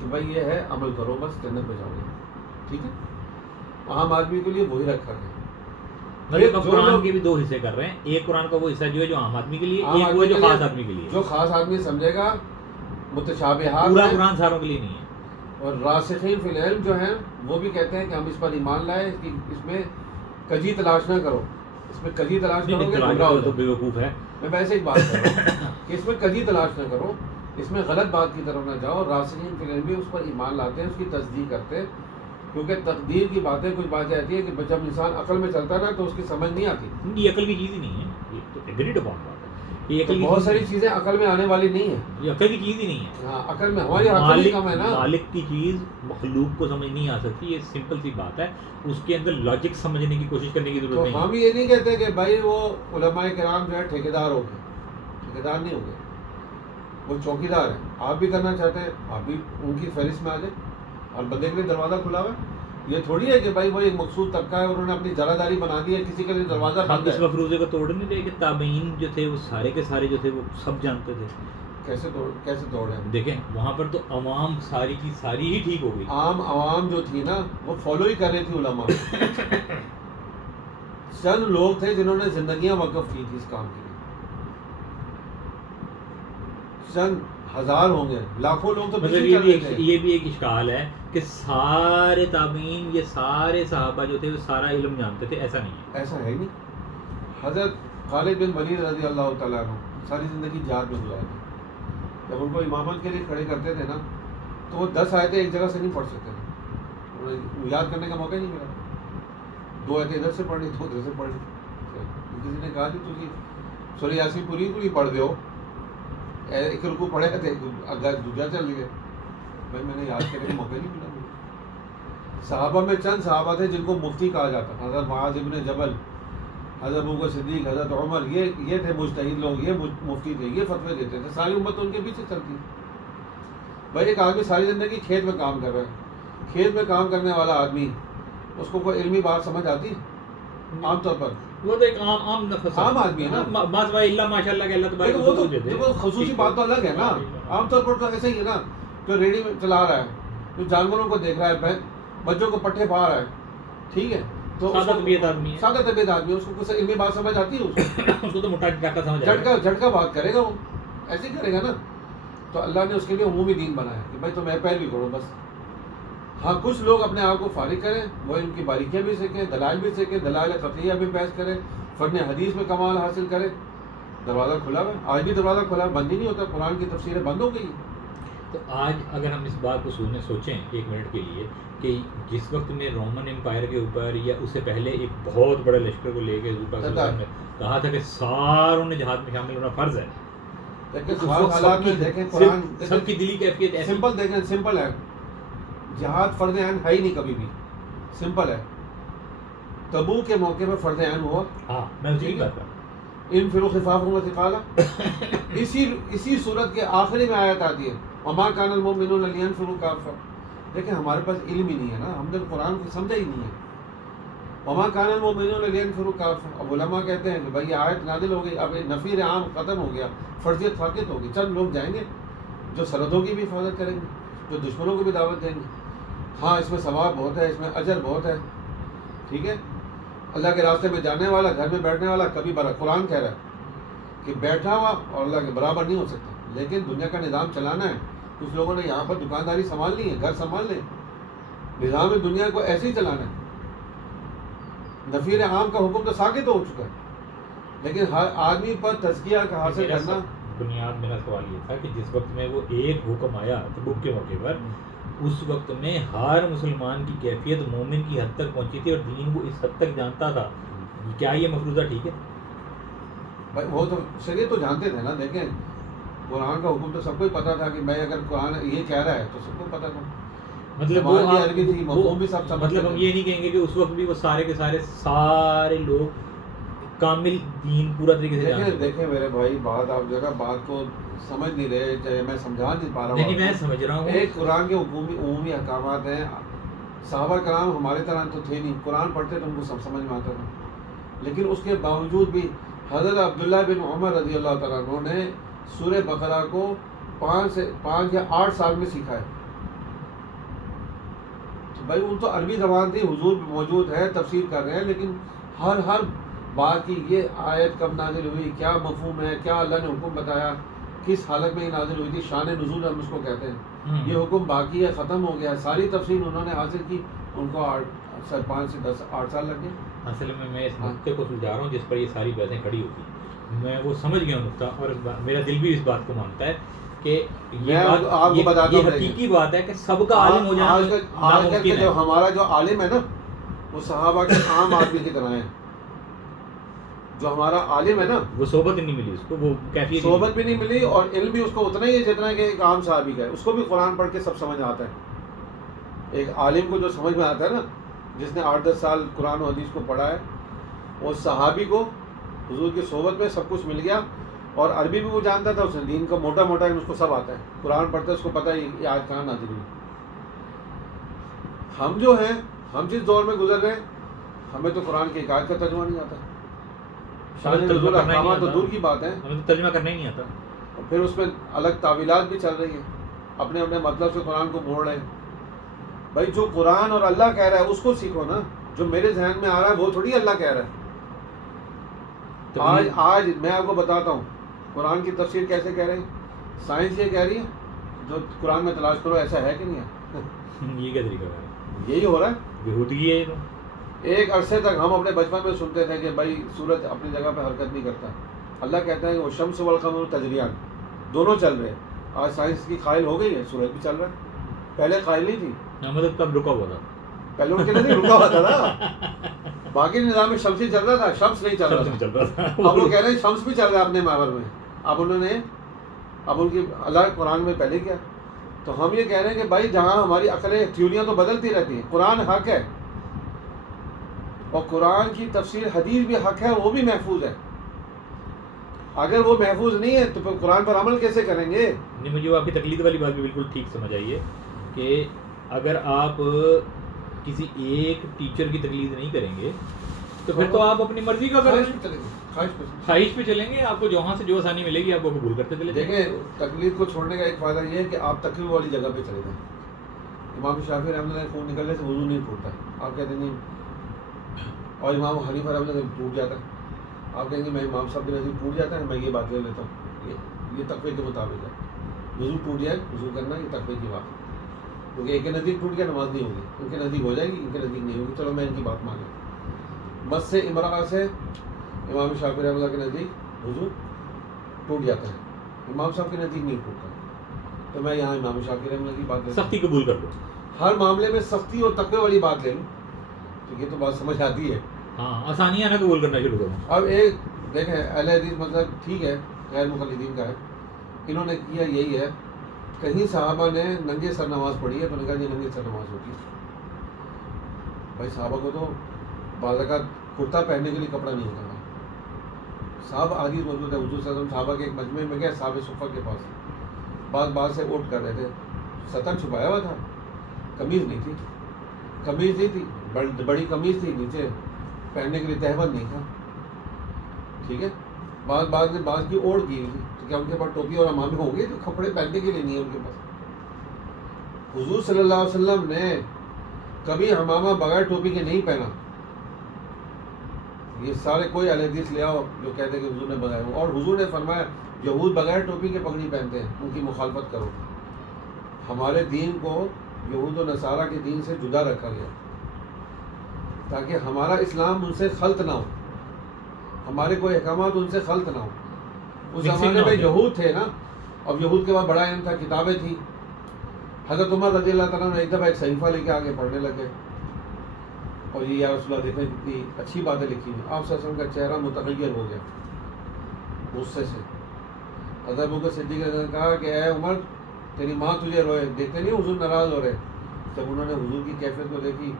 کہ بھائی یہ ہے عمل کرو, بس جنت میں جاؤ گے. ٹھیک ہے, عام آدمی کے لیے وہی رکھا ہے. مطلب قرآن کے بھی دو حصے کر رہے ہیں, ایک قرآن کا وہ حصہ جو ہے جو عام آدمی کے لیے, ایک وہ جو خاص آدمی کے لیے. جو خاص آدمی سمجھے گا متشابہات, پورا قرآن ساروں کے لیے نہیں ہے. اور راسخین فی العلم جو ہیں وہ بھی کہتے ہیں کہ ہم اس پر ایمان لائے, اس میں کجی تلاش نہ کرو, اس میں کجی تلاش کرو گے گمراہ ہو تو بیوقوف ہے. میں ویسے ہی بات کر رہا ہوں کہ اس میں کجی تلاش نہ کرو, اس میں غلط بات کی طرف نہ جاؤ. راسخین فی العلم بھی اس پر ایمان لاتے ہیں, اس کی تصدیق کرتے ہیں, کیونکہ تقدیر کی باتیں کچھ باتیں آتی ہیں کہ جب انسان عقل میں چلتا ہے نا تو اس کی سمجھ نہیں آتی. یہ عقل کی چیز ہی نہیں ہے, یہ تو ایگریڈ اپون بات ہے. بہت ساری چیزیں عقل میں آنے والی نہیں ہیں, یہ عقل کی چیز ہی نہیں ہے. ہاں عقل میں ہماری عقل ہی کم ہے نا. مالک کی چیز مخلوق کو سمجھ نہیں آ سکتی, یہ سمپل سی بات ہے. اس کے اندر لاجک سمجھنے کی کوشش کرنے کی ضرورت نہیں. تو ہم یہ نہیں کہتے کہ بھائی وہ علماء کرام جو ہے ٹھیکیدار ہو گئے, ٹھیکیدار نہیں ہو گئے, وہ چوکیدار ہیں. آپ بھی کرنا چاہتے ہیں آپ بھی ان کی فہرست میں آ جائیں, اور بندے کے لیے دروازہ کھلا ہوا ہے. یہ تھوڑی ہے کہ بھائی وہ ایک مخصوص طبقہ ہے, انہوں نے اپنی ذرہ داری بنا دی ہے, کسی کے لیے دروازہ بند ہے. اس مفروضے کو توڑ نہیں دے کہ تابعین جو تھے وہ سارے کے سارے جو تھے وہ سب جانتے تھے. کیسے توڑ ہے؟ دیکھیں وہاں پر تو عوام ساری کی ساری ہی ٹھیک ہو گئی. عام عوام جو تھی نا وہ فالو ہی کر رہی تھی علماء. چند لوگ تھے جنہوں نے زندگیاں وقف کی تھی اس کام کے لیے. چند ہزار ہوں گے, لاکھوں لوگ تو مطلب یہ بھی ایک اشکال ہے کہ سارے تابعین یہ سارے صحابہ جو تھے وہ سارا علم جانتے تھے، ایسا نہیں ہے. ایسا ہے نہیں. حضرت خالد بن ولید رضی اللہ تعالیٰ عنہ ساری زندگی جہاد میں گزارے تھے. جب ان کو امامت کے لیے کھڑے کرتے تھے نا تو وہ 10 آیتیں ایک جگہ سے نہیں پڑھ سکتے تھے، انہیں یاد کرنے کا موقع نہیں ملا. 2 آیتیں ادھر سے پڑھ لی، 2 ادھر سے پڑھ لی. کسی نے کہا کہ تھی سورہ یاسین پوری پڑھ دیو، ایک رکوع پڑھے تھے دوسرا چل گئے. بھائی میں نے یاد کرنے کا موقع نہیں ملا. صحابہ میں چند صحابہ تھے جن کو مفتی کہا جاتا تھا. حضرت معاذ ابن جبل، حضرت ابوبکر صدیق، حضرت عمر، یہ تھے مجتہد لوگ، یہ مفتی تھے، یہ فتوے دیتے تھے. ساری امت ان کے پیچھے چلتی. بھائی ایک آدمی ساری زندگی کھیت میں کام کر رہا ہے، کھیت میں کام کرنے والا آدمی اس کو کوئی علمی بات سمجھ آتی عام طور پر؟ وہ تو ایک عام نفس عام آدمی ہے نا. بس بھائی اللہ ماشاء اللہ کہ اللہ تبارک وہ تو خصوصی بات تو الگ ہے نا. عام طور پر تو ایسا ہی ہے نا، جو ریڈی میں چلا رہا ہے، جو جانوروں کو دیکھ رہا ہے، بچوں کو پٹھے پا رہا ہے، ٹھیک ہے، تو سادہ طبیعت آدمی ہے، سادہ طبیعت آدمی ہے، اس کو کچھ علمی بات سمجھ آتی ہے؟ اس کو تو موٹا ڈاکہ سمجھ آئے گا، جھٹکا بات کرے گا، وہ ایسے ہی کرے گا نا. تو اللہ نے اس کے لیے عمومی دین بنایا کہ بھائی تمہیں پیروی کرو بس. ہاں کچھ لوگ اپنے آپ کو فارغ کریں، وہ ان کی باریکیاں بھی سیکھیں، دلائل بھی سیکھیں، دلائل قطعیہ بھی بحث کریں، فن حدیث میں کمال حاصل کریں. دروازہ کھلا ہے، آج بھی دروازہ کھلا ہے، بند ہی نہیں ہوتا. قرآن کی تفسیریں بند ہو گئی. تو آج اگر ہم اس بات کو سوچیں 1 منٹ کے لیے کہ جس وقت میں رومن امپائر کے اوپر یا اس سے پہلے ایک بہت بڑے لشکر کو لے کے حضور پاک صلی اللہ علیہ وسلم نے کہا تھا کہ ساروں نے جہاد میں شامل ہونا فرض ہے، حالات میں دیکھیں قرآن سب کی دلی کیفیت ایسی. سمپل دیکھیں، سمپل ہے. جہاد فرض عین ہے ہی نہیں کبھی بھی. سمپل ہے. تبوک کے موقع پہ فرض عین ہوا. ہاں میں اسی کی بات کر رہا ہوں. انفروا خفافا وثقالا. اسی صورت کے آخری میں آیت آتی ہے وما کان المؤمنون لینفروا کافہ. دیکھیں ہمارے پاس علم ہی نہیں ہے نا، ہم نے قرآن کو سمجھا ہی نہیں ہے. وما کان المؤمنون لینفروا کافہ. اب علماء کہتے ہیں کہ بھائی یہ آیت نازل ہو گئی، اب نفیر عام ختم ہو گیا، فرضیت ساقط ہو گئی. چند لوگ جائیں گے جو سرحدوں کی بھی حفاظت کریں گے، جو دشمنوں کو بھی دعوت دیں گے. ہاں اس میں ثواب بہت ہے، اس میں اجر بہت ہے، ٹھیک ہے. اللہ کے راستے میں جانے والا، گھر میں بیٹھنے والا کبھی قرآن کہہ رہا ہے کہ بیٹھا ہوا اور اللہ کے برابر نہیں ہو سکتا. لیکن دنیا کا نظام چلانا ہے. کچھ لوگوں نے یہاں پر دکانداری سنبھال لی ہے، گھر سنبھال لیں. نظام دنیا کو ایسے ہی چلانا ہے. نفیر عام کا حکم تو ساقط ہو چکا ہے، لیکن ہر آدمی پر تزکیہ کا حاصل کرنا. بنیاد میرا سوال یہ تھا کہ جس وقت میں وہ ایک حکم آیا تبوک کے موقع پر، اس وقت میں ہر مسلمان کی کیفیت مومن کی حد تک پہنچی تھی اور دین کو اس حد تک جانتا تھا. کیا یہ مفروضہ ٹھیک ہے؟ بھائی وہ تو شریعت تو جانتے تھے نا. دیکھیں قرآن کا حکم تو سب کو ہی پتا تھا کہ بھائی اگر قرآن یہ کہہ رہا ہے تو سب کو پتا تھا. مطلب عربی تھی، مفہوم بھی سب سمجھتے مطلب ہم یہ نہیں کہیں گے کہ اس وقت بھی وہ سارے کے سارے لوگ کامل دین پورا طریقے سے جانتے. دیکھیں میرے بھائی بات آپ جگہ بات کو سمجھ نہیں رہے، چاہے میں سمجھا نہیں پا رہا ہوں. نہیں میں سمجھ رہا ہوں. ایک قرآن کے عمومی احکامات ہیں. صحابہ کرام ہمارے طرح تو تھے نہیں، قرآن پڑھتے تو ان کو سب سمجھ میں آتا تھا. لیکن اس کے باوجود بھی حضرت عبداللہ بن عمر رضی اللہ تعالیٰ عنہ نے سورہ بقرہ کو 5 یا 8 سال میں سیکھا ہے. تو بھائی ان تو عربی زبان تھی، حضور موجود ہے، تفسیر کر رہے ہیں، لیکن ہر بات کی یہ آیت کب نازل ہوئی، کیا مفہوم ہے، کیا اللہ نے حکم بتایا، کس حالت میں یہ نازل ہوئی تھی. شان نزول ہم اس کو کہتے ہیں. یہ حکم باقی ہے، ختم ہو گیا. ساری تفسیر انہوں نے حاصل کی، ان کو 5 سے 8 سال لگ گئے. اصل میں اس نقطے کو سلجھا رہا ہوں جس پر یہ ساری باتیں کھڑی ہوتی ہیں. میں وہ سمجھ گیا نقطہ، اور میرا دل بھی اس بات کو مانتا ہے کہ یہ حقیقی بات ہے کہ سب کا عالم ہو جانا ناممکن ہے. ہمارا جو عالم ہے نا وہ صحابہ کے عام آدمی کی طرح ہے. جو ہمارا عالم ہے نا وہ صحبت نہیں ملی اس کو، وہ کیفیت صحبت بھی نہیں ملی، اور علم بھی اس کو اتنا ہی ہے جتنا کہ ایک عام صحابی کا ہے. اس کو بھی قرآن پڑھ کے سب سمجھ آتا ہے. ایک عالم کو جو سمجھ میں آتا ہے نا، جس نے 8-10 سال قرآن و حدیث کو پڑھا ہے، وہ صحابی کو حضور کی صحبت میں سب کچھ مل گیا. اور عربی بھی وہ جانتا تھا، اس نے دین کا موٹا اس کو سب آتا ہے. قرآن پڑھتا ہے اس کو پتہ ہے یہ آیت کہاں نازل ہوئی. ہم جو ہیں، ہم جس دور میں گزر رہے ہیں، ہمیں تو قرآن کی ایک آیت کا ترجمہ نہیں آتا. شان نزول احکامات تو دور کی بات ہے، ہمیں تو ترجمہ کرنا ہی نہیں آتا. اور پھر اس میں الگ تعویلات بھی چل رہی ہیں، اپنے مطلب سے قرآن کو موڑ رہے ہیں. بھائی جو قرآن اور اللہ کہہ رہا ہے اس کو سیکھو نا. جو میرے ذہن میں آ رہا ہے وہ تھوڑی اللہ کہہ رہا ہے. آج میں آپ کو بتاتا ہوں قرآن کی تفسیر کیسے کہہ رہے ہیں. سائنس یہ کہہ رہی ہے جو قرآن میں تلاش کرو ایسا ہے کہ نہیں ہے. یہ کیا طریقہ ہے؟ یہی ہو رہا ہے. یہودگی ہے یہ تو. ایک عرصے تک ہم اپنے بچپن میں سنتے تھے کہ بھائی سورج اپنی جگہ پہ حرکت نہیں کرتا. اللہ کہتا ہے کہ وہ شمس والقمر تجریان دونوں چل رہے ہیں. آج سائنس کی قائل ہو گئی ہے, سورج بھی چل رہا ہے. پہلے قائل نہیں تھی, مطلب تب رکا ہوا تھا. پہلے ان کے لیے نہیں رکا ہوا تھا نا. باقی نظام شمسی چل رہا تھا, شمس نہیں چل رہا تھا. اب وہ کہہ رہے ہیں شمس بھی چل رہا ہے اپنے محور میں. اب انہوں نے اب ان کی اللہ قرآن میں پہلے کیا. تو ہم یہ کہہ رہے ہیں کہ بھائی جہاں ہماری عقلیں تھیوریاں تو بدلتی رہتی ہیں, قرآن حق ہے اور قرآن کی تفسیر حدیث بھی حق ہے, وہ بھی محفوظ ہے. اگر وہ محفوظ نہیں ہے تو پھر قرآن پر عمل کیسے کریں گے؟ نہیں, مجھے وہ آپ کی تقلید والی بات بھی بالکل ٹھیک سمجھ آئی ہے کہ اگر آپ کسی ایک ٹیچر کی تقلید نہیں کریں گے تو پھر تو آپ اپنی مرضی کا کریں گے, خواہش پہ چلیں گے. آپ کو جہاں سے جو آسانی ملے گی آپ وہ قبول کرتے چلے جائیں. دیکھیں, تقلید کو چھوڑنے کا ایک فائدہ یہ ہے کہ آپ تقلید والی جگہ پہ چلے جائیں. امام شافعی رحمۃ اللہ خون نکلنے سے وضو نہیں ٹوٹتا, آپ کہتے نہیں. اور امام حنیفہ رحمۃ اللہ ٹوٹ جاتا ہے, آپ کہیں گے میں امام صاحب کے نزدیک ٹوٹ جاتا ہے, میں یہ بات لے لیتا ہوں. یہ تقوی کے مطابق ہے. وضو ٹوٹ جائے, وضو کرنا یہ تقوی کی بات ہے. کیونکہ ایک کے نزدیک ٹوٹ گیا نماز نہیں ہوگی, ان کے نزدیک ہو جائے گی, ان کے نزدیک نہیں ہوگی. چلو میں ان کی بات مان لوں. مس سے امرأہ سے امام شافعی رحمۃ اللہ کے نزدیک وضو ٹوٹ جاتا ہے, امام صاحب کے نزدیک نہیں ٹوٹتا. تو میں یہاں امام شافعی رحمۃ اللہ کی بات لے سختی قبول کر لو. ہر معاملے میں سختی اور تقوی والی بات لے لوں تو یہ تو بات سمجھ آتی ہے. ہاں, آسانیاں نہ قبول کرنا شروع کرو. اب ایک دیکھیں, اہل حدیث مطلب ٹھیک ہے غیر مقلدین کا ہے, انہوں نے کیا یہی ہے. کہیں صحابہ نے ننگے سر نماز پڑھی ہے تو نے کہا یہ ننگے سر نماز ہوتی ہے. بھائی صحابہ کو تو بعض اوقات کرتا پہننے کے لیے کپڑا نہیں ہوتا تھا. صحابہ حدیث موجود ہے, حضور صلی اللہ علیہ وسلم صحابہ کے ایک مجمع میں گئے, صحابہ صفہ کے پاس بعض سے اوٹ کر رہے تھے, سطر چھپایا ہوا تھا, قمیض نہیں تھی, قمیض نہیں تھی, بڑی قمیض تھی, نیچے پہننے کے لیے تہبند نہیں تھا. ٹھیک ہے, بعض نے بعض کی اوڑھ کی ہوئی تھی. تو کیا ان کے پاس ٹوپی اور امامے ہوں گے تو کپڑے پہننے کے لیے نہیں ہے ان کے پاس. حضور صلی اللہ علیہ وسلم نے کبھی امامہ بغیر ٹوپی کے نہیں پہنا. یہ سارے کوئی اہل حدیث لے آؤ جو کہتے ہیں کہ حضور نے بغیر, اور حضور نے فرمایا یہود بغیر ٹوپی کے پگڑی پہنتے ہیں, ان کی مخالفت کرو. ہمارے دین کو یہود و نصارہ کے دین سے جدا رکھا گیا تاکہ ہمارا اسلام ان سے خلط نہ ہو, ہمارے کوئی احکامات ان سے خلط نہ ہو. اس زمانے میں یہود تھے نا, اب یہود کے بعد بڑا علم تھا, کتابیں تھیں. حضرت عمر رضی اللہ تعالیٰ نے ایک دفعہ ایک صحیفہ لے کے آگے پڑھنے لگے اور یہ یا رسول اللہ دیکھیں کتنی اچھی باتیں لکھی ہیں. آپ صلی اللہ علیہ وسلم کا چہرہ متغیر ہو گیا غصے سے. حضرت ابوبکر صدیق نے کہا کہ اے عمر تیری ماں تجھے روئے, دیکھتے نہیں حضور ناراض ہو رہے. جب انہوں نے حضور کی کیفیت کو دیکھی,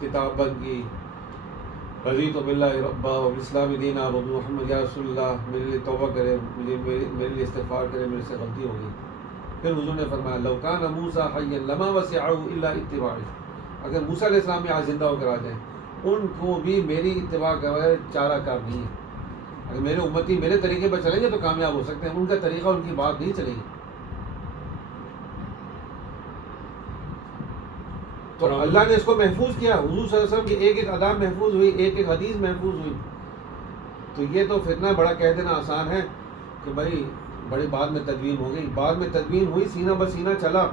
کتاب بند کی, رضیت باللہ ربا وبالاسلام دینا وبمحمد یا رسول اللہ, میرے لیے توبہ کرے, میرے لیے استغفار کرے, میرے سے غلطی ہو گئی. پھر حضور نے فرمایا لو کان موسیٰ حیا لما وسعہ الا اتباعی, اگر موسیٰ علیہ السلام یہاں زندہ ہو کر آ جائیں ان کو بھی میری اتباع کا چارہ کار نہیں ہے. اگر میرے امتی میرے طریقے پر چلیں گے تو کامیاب ہو سکتے ہیں, ان کا طریقہ ان کی بات نہیں چلے گی. تو اللہ نے اس کو محفوظ کیا. حضور صلی اللہ علیہ وسلم کی ایک ایک ادا محفوظ ہوئی, ایک ایک حدیث محفوظ ہوئی. تو یہ تو فتنہ بڑا کہہ دینا آسان ہے کہ بھائی بڑی بعد میں تدوین ہو گئی. بعد میں تدوین ہوئی, سینہ بسینہ چلا,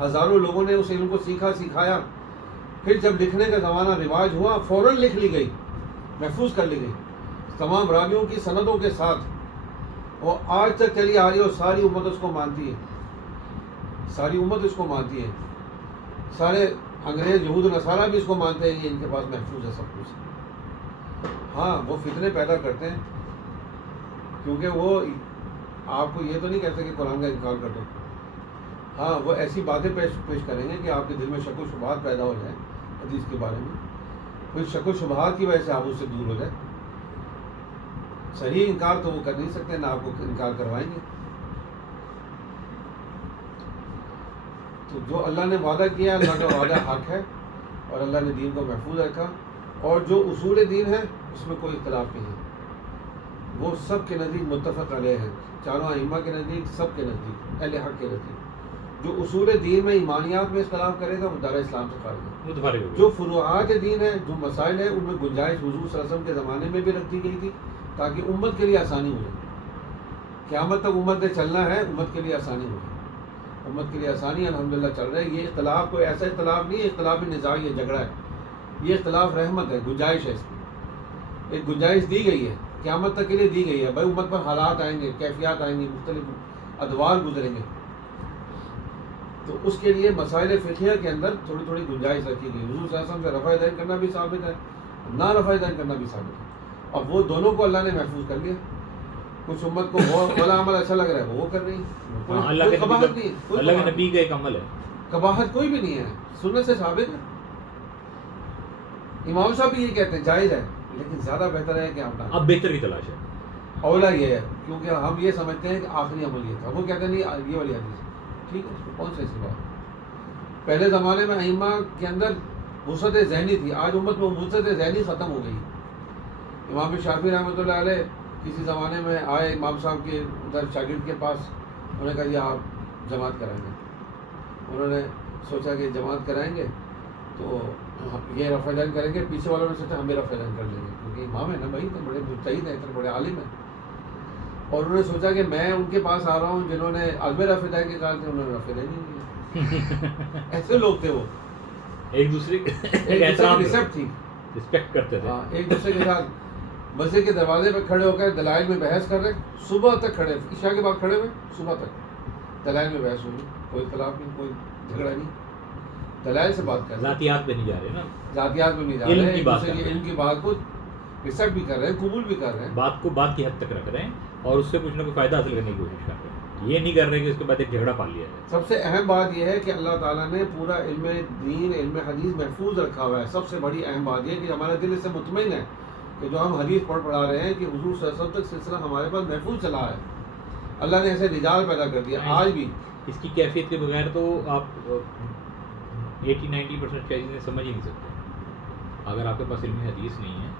ہزاروں لوگوں نے اس علم کو سیکھا سکھایا. پھر جب لکھنے کا زمانہ رواج ہوا فوراً لکھ لی گئی, محفوظ کر لی گئی تمام راویوں کی سندوں کے ساتھ. وہ آج تک چلی آ رہی ہے اور ساری امت اس کو مانتی ہے, ساری امت اس کو مانتی ہے. سارے انگریز یہود و نصارہ بھی اس کو مانتے ہیں کہ ان کے پاس محفوظ ہے سب کچھ. ہاں وہ فتنے پیدا کرتے ہیں کیونکہ وہ آپ کو یہ تو نہیں کہتے کہ قرآن کا انکار کر دو. ہاں وہ ایسی باتیں پیش کریں گے کہ آپ کے دل میں شک و شبہات پیدا ہو جائیں حدیث کے بارے میں. کوئی شک و شبہات کی وجہ سے آپ اس سے دور ہو جائیں. صحیح انکار تو وہ کر نہیں سکتے, نہ آپ کو انکار کروائیں گے. تو جو اللہ نے وعدہ کیا, اللہ کا وعدہ حق ہے اور اللہ نے دین کو محفوظ رکھا. اور جو اصول دین ہے اس میں کوئی اختلاف نہیں ہے, وہ سب کے نزدیک متفق علیہ ہے. چاروں ائمہ کے نزدیک, سب کے نزدیک, اہل حق کے نزدیک. جو اصول دین میں ایمانیات میں اختلاف کرے گا وہ دار اسلام سے خارج ہے. جو فروعات دین ہے, جو مسائل ہیں, ان میں گنجائش حضور صلی اللہ علیہ وسلم کے زمانے میں بھی رکھ دی گئی تھی تاکہ امت کے لیے آسانی ہو جائے. قیامت تک امت نے چلنا ہے, امت کے لیے آسانی ہو جائے. امت کے لیے آسانی الحمدللہ چل رہا ہے. یہ اختلاف کوئی ایسا اختلاف نہیں ہے اختلاف نزاع یا جھگڑا ہے. یہ اختلاف رحمت ہے, گنجائش ہے. اس کی ایک گنجائش دی گئی ہے, قیامت تک کے لیے دی گئی ہے. بھائی امت پر حالات آئیں گے, کیفیات آئیں گی, مختلف ادوار گزریں گے, تو اس کے لیے مسائل فقہیہ کے اندر تھوڑی تھوڑی گنجائش رکھی گئی. حضور صلی اللہ علیہ وسلم سے رفع دین کرنا بھی ثابت ہے, نہ رفع دین کرنا بھی ثابت ہے. اب وہ دونوں کو اللہ نے محفوظ کر لیا. کچھ امت کو وہ والا عمل اچھا لگ رہا ہے وہ کر رہی ہے. اللہ قباحت نہیں, کے نبی کا ایک عمل ہے, قباحت کوئی بھی نہیں ہے, سنت سے ثابت ہے. امام صاحب بھی یہ کہتے ہیں جائز ہے, لیکن زیادہ بہتر ہے کہ آپ اب بہتر کی تلاش ہے. اولا یہ ہے کیونکہ ہم یہ سمجھتے ہیں کہ آخری عمل یہ تھا. وہ کہتے ہیں نہیں یہ والی حدیث ٹھیک ہے, اس کو کون سے ایسی بات. پہلے زمانے میں ائمہ کے اندر وسعت ذہنی تھی, آج امت میں وسعت ذہنی ختم ہو گئی. امام شافعی رحمۃ اللہ علیہ کسی زمانے میں آئے امام صاحب کے ادھر شاگرد کے پاس, انہوں نے کہا یہ آپ جماعت کرائیں گے. انہوں نے سوچا کہ جماعت کرائیں گے تو یہ رفع دین کریں گے. پیچھے والوں نے سوچا ہم بھی رفع دین کر لیں گے کیونکہ امام ہے نا بھائی, اتنے بڑے مجتہد ہیں, اتنے بڑے عالم ہیں. اور انہوں نے سوچا کہ میں ان کے پاس آ رہا ہوں جنہوں نے عزم رفع دین کے کہا تھے, انہوں نے رفع دین نہیں کیا. ایسے لوگ تھے وہ, ایک دوسرے رسپٹ تھی, رسپیکٹ کرتے تھے. ایک دوسرے کے ساتھ مسجد کے دروازے پہ کھڑے ہو کر دلائل میں بحث کر رہے, صبح تک کھڑے, عشاء کے بعد کھڑے ہوئے صبح تک دلائل میں بحث ہوئی. کوئی اختلاف نہیں, کوئی جھگڑا نہیں, دلائل سے بات کر رہے. ذاتیات پہ نہیں جا رہے نا, ذاتیات میں نہیں جا رہے, علم کی بات کو ایکسیپٹ بھی کر رہے ہیں, قبول بھی کر رہے ہیں, بات کو بات کی حد تک رکھ رہے ہیں اور اس سے کچھ نہ کوئی فائدہ حاصل کرنے کی کوشش کر رہے ہیں. یہ نہیں کر رہے کہ اس کے بعد ایک جھگڑا پال لیا جائے. سب سے اہم بات یہ ہے کہ اللہ تعالیٰ نے پورا علم دین, علم حدیث محفوظ رکھا ہوا ہے. سب سے بڑی اہم بات یہ کہ ہمارا دل اس سے مطمئن ہے کہ جو ہم حدیث پڑھا رہے ہیں کہ حضور صلی اللہ علیہ وسلم تک سلسلہ ہمارے پاس محفوظ چلا ہے. اللہ نے ایسے رجال پیدا کر دیا. آج بھی اس کی کیفیت کے بغیر تو آپ 80-90% چیزیں سمجھ ہی نہیں سکتے. اگر آپ کے پاس علم حدیث نہیں ہے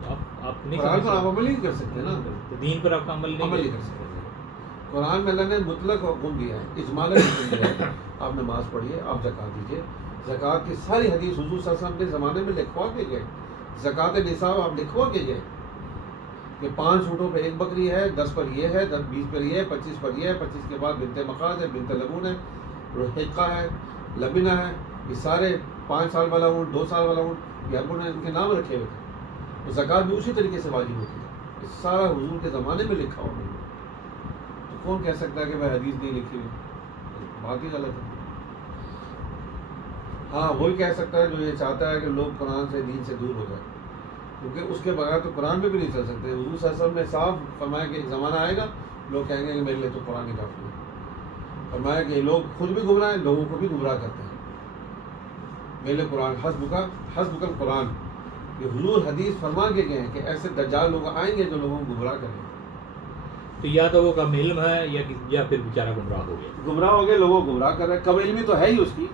تو آپ نہیں قرآن پر آپ عمل نہیں کر سکتے نا, دین پر آپ کا عمل نہیں کر سکتے. قرآن میں اللہ نے مطلق حکم دیا ہے, اجمالاً حکم دیا ہے, آپ نماز پڑھیے, آپ زکوٰۃ دیجیے. زکوٰۃ کی ساری حدیث حضور صلی اللہ علیہ وسلم کے زمانے میں لکھوا کے گئے. زکوٰۃ نصاب آپ لکھوا کے گئے کہ 5 اونٹوں پہ 1 بکری ہے, 10 پر یہ ہے, 20 پر یہ ہے, 25 پر یہ ہے, 25 کے بعد بنت مخاض ہے, بنت لبون ہے, حقہ ہے, لبنہ ہے. یہ سارے 5 سال والا اونٹ, 2 سال والا اونٹ, یہ ابو نے ان کے نام رکھے ہوئے تھے. زکوٰۃ بھی اسی طریقے سے واجب ہوتی ہے. یہ سارا حضور کے زمانے میں لکھا ہوا ہے. تو کون کہہ سکتا ہے کہ میں حدیث نہیں لکھی ہوئی؟ بات ہی غلط ہے. ہاں وہی کہہ سکتا ہے جو یہ چاہتا ہے کہ لوگ قرآن سے, دین سے دور ہو جائیں, کیونکہ اس کے بغیر تو قرآن پہ بھی نہیں چل سکتے. حضور صلی اللہ علیہ وسلم نے صاف فرمایا کہ ایک زمانہ آئے گا لوگ کہیں گے کہ میرے لیے تو قرآن ہی کافی ہے. فرمایا کہ لوگ خود بھی گمراہ ہیں, لوگوں کو بھی گمراہ کرتے ہیں. میرے لیے قرآن حسبک القرآن, یہ حضور حدیث فرما کے گئے ہیں کہ ایسے دجال لوگ آئیں گے جو لوگوں کو گمراہ کریں گے. تو یا تو وہ کم علم ہے یا پھر بیچارہ گمراہ ہو گیا. گمراہ ہو گئے, لوگوں کو گمراہ کر رہے ہیں. کم علمی تو ہے ہی اس کی,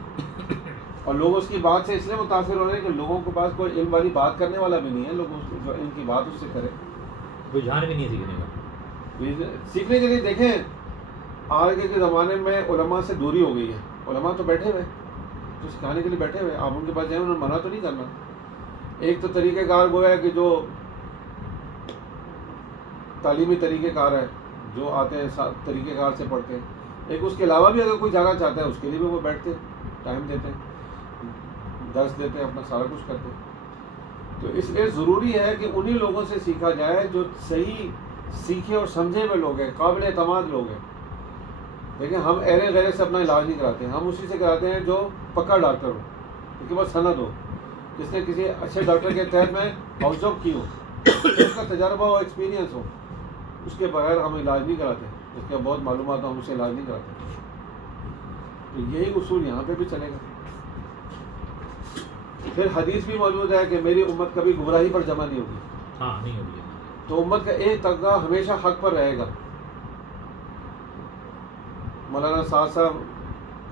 اور لوگ اس کی بات سے اس لیے متاثر ہو رہے ہیں کہ لوگوں کے پاس کوئی علم والی بات کرنے والا بھی نہیں ہے. لوگ جو ان کی بات اس سے کرے, رجحان بھی نہیں سیکھنے کا. سیکھنے کے لیے دیکھیں آج کے زمانے میں علماء سے دوری ہو گئی ہے. علماء تو بیٹھے ہوئے, تو سکھانے کے لیے بیٹھے ہوئے, آپ ان کے پاس جائیں, انہوں نے منع تو نہیں کرنا. ایک تو طریقہ کار وہ ہے کہ جو تعلیمی طریقہ کار ہے, جو آتے ہیں طریقہ کار سے پڑھتے ہیں. ایک اس کے علاوہ بھی اگر کوئی جانا چاہتا ہے اس کے لیے بھی وہ بیٹھتے, ٹائم دیتے ہیں, درس دیتے ہیں, اپنا سارا کچھ کرتے ہیں. تو اس لیے ضروری ہے کہ انہی لوگوں سے سیکھا جائے جو صحیح سیکھے اور سمجھے ہوئے لوگ ہیں, قابل اعتماد لوگ ہیں. دیکھیں ہم ایرے غیرے سے اپنا علاج نہیں کراتے, ہم اسی سے کراتے ہیں جو پکا ڈاکٹر ہو, اس کے بعد سند ہو, جس نے کسی اچھے ڈاکٹر کے تحت میں ہاؤس جاب کی ہو, اس کا تجربہ ہو, ایکسپیرینس ہو. اس کے بغیر ہم علاج نہیں کراتے. اس کے بہت معلومات ہو, ہم اسے علاج نہیں کراتے. تو یہی اصول یہاں پہ بھی چلے گا. پھر حدیث بھی موجود ہے کہ میری امت کبھی گمراہی پر جمع نہیں ہوگی. ہاں نہیں ہوگی. تو امت کا ایک طبقہ ہمیشہ حق پر رہے گا. مولانا سعد صاحب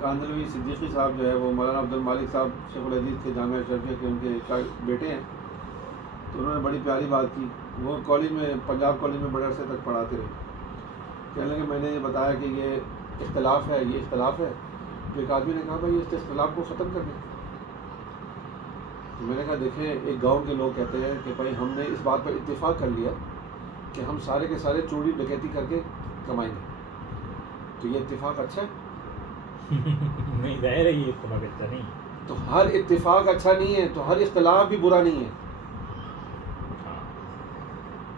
کاندھلوی صدیقی صاحب جو ہے وہ مولانا عبد المالک صاحب شیخ الحدیث کے جامعہ اشرفیہ کے ان کے بیٹے ہیں. تو انہوں نے بڑی پیاری بات کی. وہ کالج میں, پنجاب کالج میں بڑے عرصے تک پڑھاتے رہے. کہنے لگے میں نے یہ بتایا کہ یہ اختلاف ہے, یہ اختلاف ہے. تو ایک آدمی نے کہا بھائی اس اختلاف کو ختم کر دیں. تو میں نے کہا دیکھیں ایک گاؤں کے لوگ کہتے ہیں کہ بھائی ہم نے اس بات پر اتفاق کر لیا کہ ہم سارے کے سارے چوری ڈکیتی کر کے کمائیں گے. تو یہ اتفاق اچھا ہے. نہیں ظاہر ہے یہ اتفاق اچھا نہیں. تو ہر اتفاق اچھا نہیں ہے، تو ہر اختلاف بھی برا نہیں ہے.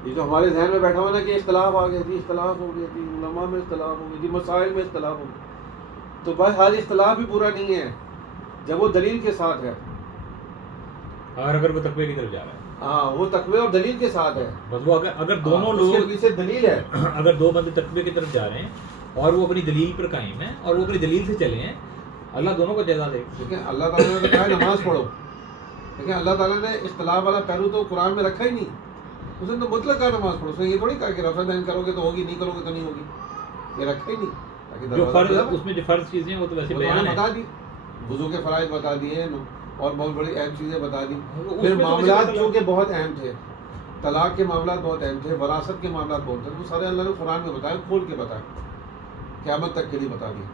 یہ جو ہمارے ذہن میں بیٹھا ہوا نا کہ اختلاف آ گیا جی، اختلاف ہو گیا جی، علماء میں اختلاف ہو گیا جی، مسائل میں اختلاف ہو گیا، تو بھائی ہر اختلاف بھی برا نہیں ہے جب وہ دلیل کے ساتھ ہے. اور اگر وہ تقوی کی طرف جا رہا ہے، ہاں وہ تقوی اور دلیل کے ساتھ ہے. بس وہ اگر دونوں اس کے لوگ پیچھے دلیل ہے. اگر دو بندے تقوی کی طرف جا رہے ہیں اور وہ اپنی دلیل پر قائم ہیں اور وہ اپنی دلیل سے چلے ہیں، اللہ دونوں کو جزا دے. دیکھیں اللہ تعالیٰ نے تو کہا ہے نماز پڑھو. دیکھیں اللہ تعالیٰ نے اختلاف والا پہلو تو قرآن میں رکھا ہی نہیں. اس نے تو مطلق کہا نماز پڑھو. اس نے یہ تھوڑی کہا کہ رفع دین کرو گے تو ہوگی، نہیں کرو گے تو نہیں ہوگی. یہ رکھا ہی نہیں. تاکہ جو دروازہ فرض اس میں جو فرض چیزیں ہیں وہ تو ویسے وہ بیان ہے. بتا دی، وضو کے فرائض بتا دیے اور بہت بڑی اہم چیزیں بتا دی. اس پھر میں تو معاملات ویسے چونکہ بہت اہم تھے، طلاق کے معاملات بہت اہم تھے، وراثت کے معاملات بہت تھے، وہ سارے اللہ نے قرآن میں بتایا، کھول کے بتایا، قیامت تک کے لیے بتا دیا.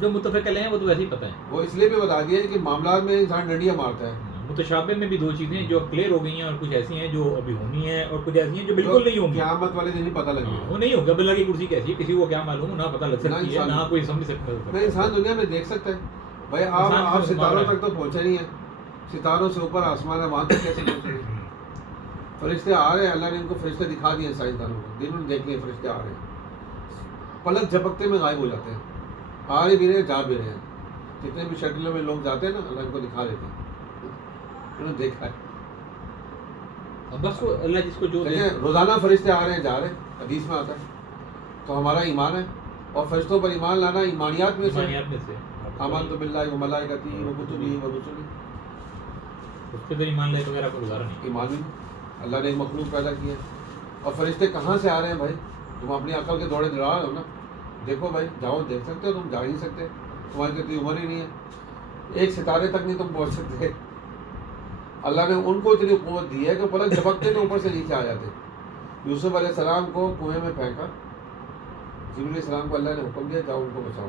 جو متفق علیہ ہیں وہ تو ویسے ہی پتہ ہے. وہ اس لیے بھی بتا دیا کہ معاملات میں انسان ڈنڈیاں مارتا ہے. متشابہ میں بھی دو چیزیں جو کلیئر ہو گئی ہیں اور کچھ ایسی ہیں جو ابھی ہونی ہیں اور کچھ ایسی ہیں جو بالکل نہیں ہوں گی. قیامت والے دن ہی پتہ لگے گا. وہ نہیں ہوگا. اللہ کی کرسی کیسی ہے کسی کو کیا معلوم، نہ پتہ لگ سکتی ہے نہ کوئی سمجھ سکتا ہے. نہیں انسان دنیا میں دیکھ سکتا ہے. بھائی آپ ستاروں تک تو پہنچے نہیں ہیں، ستاروں سے اوپر آسمان ہے، وہاں تک کیسے پہنچے گے؟ فرشتے آ رہے ہیں، اللہ نے ان کو فرشتے دکھا دیے سائنسدانوں کو، دن میں دیکھ لیے فرشتے آ رہے ہیں، پلک جھپکتے میں غائب ہو جاتے ہیں، آ رہے بھی رہے ہیں، جا بھی رہے ہیں. جتنے بھی شٹلوں میں لوگ جاتے ہیں نا اللہ ان کو دکھا دیتے ہیں، انہوں نے دیکھا ہے. بس وہ اللہ جس کو جو دیکھیں روزانہ فرشتے آ رہے ہیں جا رہے ہیں، حدیث میں آتا ہے. تو ہمارا ایمان ہے، اور فرشتوں پر ایمان لانا ایمانیات میں سے. آمنت باللہ و ملائکتہ و کتبہ و رسلہ. اس پہ تو ایمان لے بغیر کو گزارا نہیں. ایمان ہی اللہ نے ایک مخلوق پیدا کیا. اور فرشتے کہاں سے آ رہے ہیں بھائی؟ تم اپنی عقل کے دوڑے دوڑا رہے ہو نا. دیکھو بھائی جاؤ، دیکھ سکتے ہو، تم جا ہی نہیں سکتے، تمہاری اتنی عمر ہی نہیں ہے، ایک ستارے تک نہیں تم پہنچ سکتے. اللہ نے ان کو اتنی قوت دی ہے کہ پلک جھپکتے تو اوپر سے نیچے آ جاتے. یوسف علیہ السلام کو کنویں میں پھینکا، جبریل علیہ السلام کو اللہ نے حکم دیا جاؤ ان کو بچاؤ،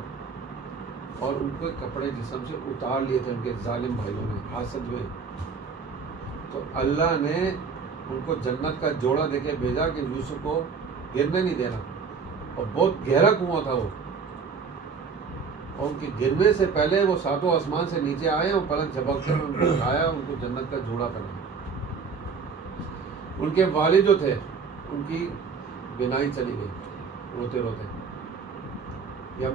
اور ان کے کپڑے جسم سے اتار لیے تھے ان کے ظالم بھائیوں نے حاسد ہوئے. تو اللہ نے ان کو جنت کا جوڑا دے کے بھیجا کہ یوسف کو گرنے نہیں دینا. اور بہت گہرا کنواں تھا وہ، اور ان کے گرنے سے پہلے وہ ساتوں آسمان سے نیچے آئے اور پلک جھپک کر ان کو اٹھایا، ان کو جنت کا جوڑا پہنایا. ان کے والد جو تھے ان کی بینائی چلی گئی روتے روتے. یہ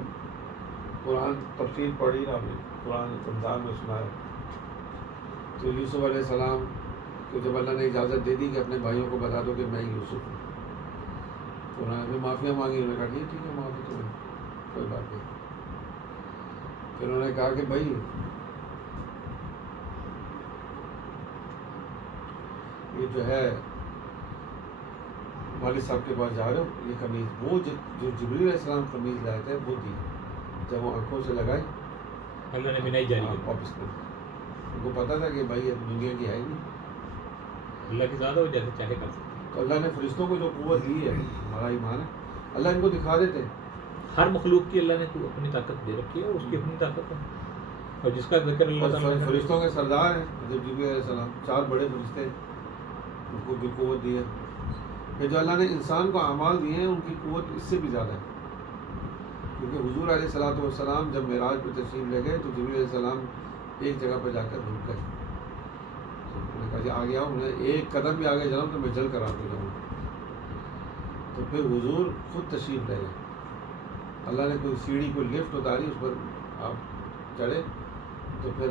قرآن تفسیر پڑھی نا، قرآن رمضان میں سنایا. تو یوسف علیہ السلام کو جب اللہ نے اجازت دے دی کہ اپنے بھائیوں کو بتا دو کہ میں یوسف ہوں، تو انہوں نے معافیاں مانگی. انہوں نے کہا ٹھیک ہے معافی تو کوئی بات نہیں. پھر انہوں نے کہا کہ بھائی یہ جو ہے والد صاحب کے پاس جا رہے ہو، یہ قمیض وہ جو جبریل علیہ السلام قمیض لائے تھے وہ دی. جب وہ آنکھوں سے لگائی اللہ نے بنائی جاری کی. واپس کر دی. ان کو پتا تھا کہ بھائی اب دنیا کی ہے ہی نہیں. اللہ کی ذات ہے وہ جیسے چاہے کر سکتے. تو اللہ نے فرشتوں کو جو قوت دی ہے، ہمارا ایمان ہے، اللہ ان کو دکھا دیتے. ہر مخلوق کی اللہ نے تو اپنی طاقت دے رکھی ہے، اور اس کی اپنی طاقت ہے، اور جس کا ذکر اللہ تعالیٰ نے فرشتوں کے سردار ہیں حضرت جبریل علیہ السلام، 4 بڑے فرشتے، ان کو بھی قوت دی ہے. کہ جو اللہ نے انسان کو اعمال دیے ہیں ان کی قوت اس سے بھی زیادہ ہے. کیونکہ حضور علیہ الصلوۃ والسلام جب معراج پہ تشریف لے گئے تو جبریل علیہ السلام ایک جگہ پہ جا کر رک گئے. انہوں نے کہا جی آ گیا ہوں، میں ایک قدم بھی آگے جاؤں تو میں جل کر آ کے جاؤں. تو پھر حضور خود تشریف لے گئے. اللہ نے کوئی سیڑھی کوئی لفٹ اتاری، اس پر آپ چڑھے تو پھر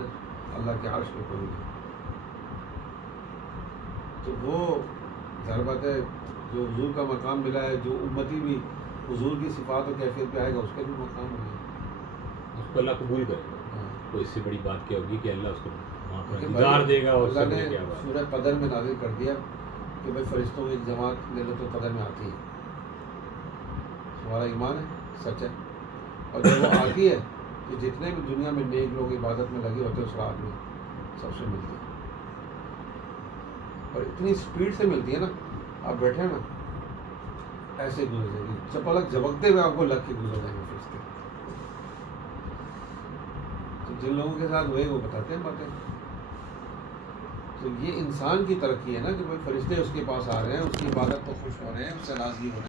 اللہ کے عرش پہ پہنچ گئے. تو وہ ظاہر بات ہے جو حضور کا مقام ملا ہے، جو امتی بھی حضور کی صفات و کیفیت پہ آئے گا اس کا بھی مقام ملے گا. اس کو اللہ قبول کرے گا. تو اس سے بڑی بات کیا ہوگی کہ اللہ اس کو دیدار دے گا. اور اللہ نے سورہ قدر میں نازل کر دیا کہ بھائی فرشتوں کی ایک جماعت لیلۃ القدر میں آتی ہے. ہمارا ایمان ہے، سچ ہے. اور جب وہ آتی ہے تو جتنے بھی دنیا میں نیک لوگ عبادت میں لگے ہوتے ہیں اس رات میں سب سے ملتی ہے. اور اتنی اسپیڈ سے ملتی ہے نا، آپ بیٹھے ہیں نا ایسے گزر جائے گی، چپلک جھپکتے ہوئے آپ کو لگ کے گزر جائیں گے فرشتے. تو جن لوگوں کے ساتھ ہوئے وہ بتاتے ہیں باتیں. تو یہ انسان کی ترقی ہے نا کہ بھائی فرشتے اس کے پاس آ رہے ہیں، اس کی عبادت کو خوش ہو رہے ہیں، اس سے راضی ہو رہے ہیں.